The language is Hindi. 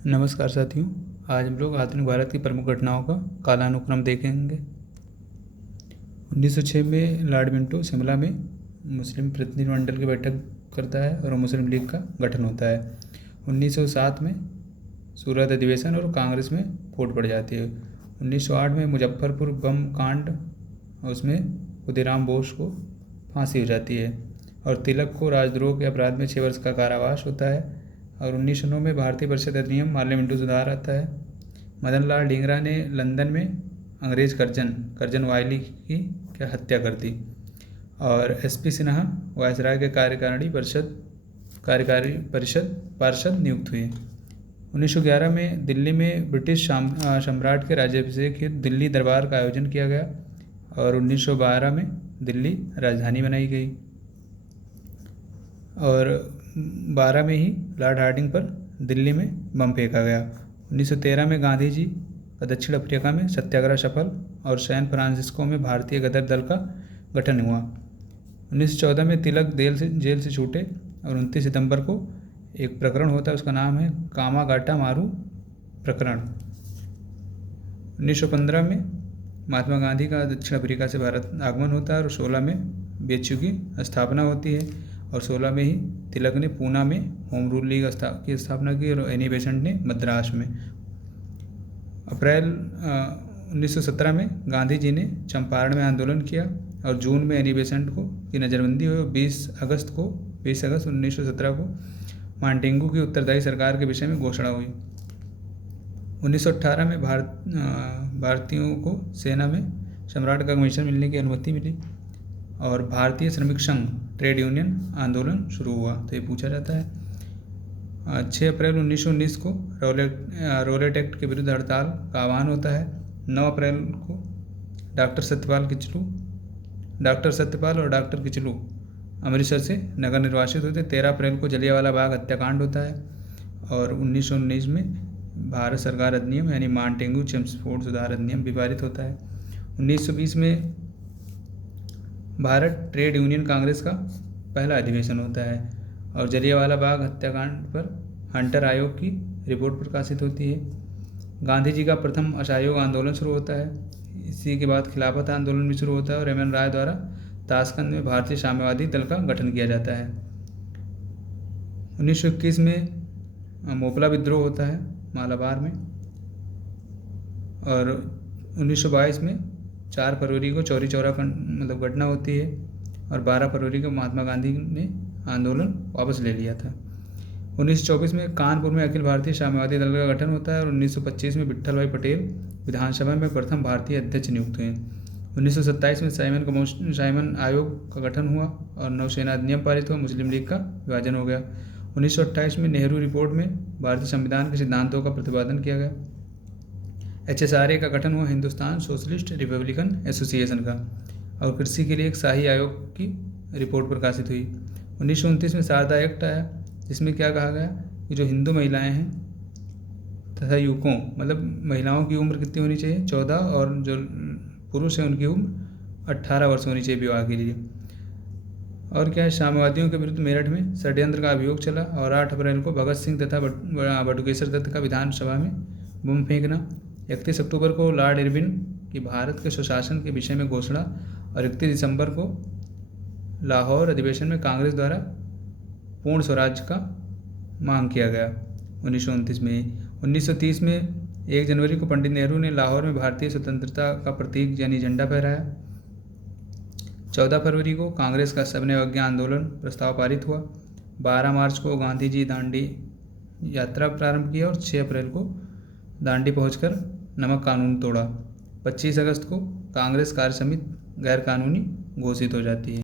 नमस्कार साथियों। आज हम लोग आधुनिक भारत की प्रमुख घटनाओं का कालानुक्रम देखेंगे। 1906 में लॉर्ड मिंटो शिमला में मुस्लिम प्रतिनिधिमंडल की बैठक करता है और मुस्लिम लीग का गठन होता है। 1907 में सूरत अधिवेशन और कांग्रेस में फूट पड़ जाती है। 1908 में मुजफ्फरपुर बम कांड, उसमें खुदीराम बोस को फांसी हो जाती है और तिलक को राजद्रोह के अपराध में 6 वर्ष का कारावास होता है। और 1909 में भारतीय परिषद अधिनियम माल्य मिंटो सुधार आता है। मदन लाल ढींगरा ने लंदन में अंग्रेज कर्जन वायली की हत्या कर दी और एसपी सिन्हा वायसराय के कार्यकारी परिषद पार्षद नियुक्त हुए। 1911 में दिल्ली में ब्रिटिश सम्राट के राज्याभिषेक हेतु दिल्ली दरबार का आयोजन किया गया और 1912 में दिल्ली राजधानी बनाई गई और 12 में ही लॉर्ड हार्डिंग पर दिल्ली में बम फेंका गया। 1913 में गांधी जी का दक्षिण अफ्रीका में सत्याग्रह सफल और सैन फ्रांसिस्को में भारतीय गदर दल का गठन हुआ। 1914 में तिलक जेल से छूटे और 29 सितंबर को एक प्रकरण होता है, उसका नाम है कामागाटा मारू प्रकरण। 1915 में महात्मा गांधी का दक्षिण अफ्रीका से भारत आगमन होता है और 16 में बीएचयू की स्थापना होती है और 16 में ही तिलक ने पूना में होम रूल लीग की स्थापना की और एनी बेसेंट ने मद्रास में। अप्रैल 1917 में गांधी जी ने चंपारण में आंदोलन किया और जून में एनी बेसेंट की नज़रबंदी हुई और 20 अगस्त 1917 को मांटेंगू की उत्तरदायी सरकार के विषय में घोषणा हुई। 1918 में भारतीयों को सेना में सम्राट का कमीशन मिलने की अनुमति मिली और भारतीय श्रमिक संघ ट्रेड यूनियन आंदोलन शुरू हुआ। तो ये पूछा जाता है। 6 अप्रैल 1919 को रोलेट एक्ट के विरुद्ध हड़ताल का आह्वान होता है। 9 अप्रैल को डॉक्टर सत्यपाल और डॉक्टर किचलू अमृतसर से नगर निर्वासित होते। 13 अप्रैल को जलियांवाला बाग हत्याकांड होता है और 1919 में भारत सरकार अधिनियम यानी मांटेंगू चेम्सफोर्ड सुधार अधिनियम भी पारित होता है। 1920 में भारत ट्रेड यूनियन कांग्रेस का पहला अधिवेशन होता है और जलियांवाला बाग हत्याकांड पर हंटर आयोग की रिपोर्ट प्रकाशित होती है। गांधी जी का प्रथम असहयोग आंदोलन शुरू होता है। इसी के बाद खिलाफत आंदोलन भी शुरू होता है और एम.एन. राय द्वारा ताशकंद में भारतीय साम्यवादी दल का गठन किया जाता है। 1921 में मोपला विद्रोह होता है मालाबार में और 1922 में 4 फरवरी को चौरी चौरा घटना होती है और 12 फरवरी को महात्मा गांधी ने आंदोलन वापस ले लिया था। 1924 में कानपुर में अखिल भारतीय साम्यवादी दल का गठन होता है और 1925 में विट्ठल भाई पटेल विधानसभा में प्रथम भारतीय अध्यक्ष नियुक्त हुए। 1927 में साइमन आयोग का गठन हुआ और नौसेना अधिनियम पारित हुआ, मुस्लिम लीग का विभाजन हो गया। 1928 में नेहरू रिपोर्ट में भारतीय संविधान के सिद्धांतों का प्रतिपादन किया गया। HSRA का गठन हुआ, हिंदुस्तान सोशलिस्ट रिपब्लिकन एसोसिएशन का, और कृषि के लिए एक शाही आयोग की रिपोर्ट प्रकाशित हुई। 1929 में शारदा एक्ट आया जिसमें क्या कहा गया कि जो हिंदू महिलाएं हैं तथा युवकों महिलाओं की उम्र कितनी होनी चाहिए 14 और जो पुरुष हैं उनकी उम्र 18 वर्ष होनी चाहिए विवाह के लिए। और क्या है, साम्यवादियों के विरुद्ध मेरठ में षड्यंत्र का अभियोग चला और 8 अप्रैल को भगत सिंह तथा बटुकेश्वर दत्त का विधानसभा में बम फेंकना। 31 अक्टूबर को लॉर्ड इरविन की भारत के स्वशासन के विषय में घोषणा और 31 दिसंबर को लाहौर अधिवेशन में कांग्रेस द्वारा पूर्ण स्वराज का मांग किया गया। 1929 में 1930 में 1 जनवरी को पंडित नेहरू ने लाहौर में भारतीय स्वतंत्रता का प्रतीक यानी झंडा फहराया। 14 फरवरी को कांग्रेस का सविनय अवज्ञा आंदोलन प्रस्ताव पारित हुआ। 12 मार्च को गांधी जी दांडी यात्रा प्रारंभ की और 6 अप्रैल को दांडी पहुंचकर नमक कानून तोड़ा। 25 अगस्त को कांग्रेस कार्य समिति गैर कानूनी घोषित हो जाती है।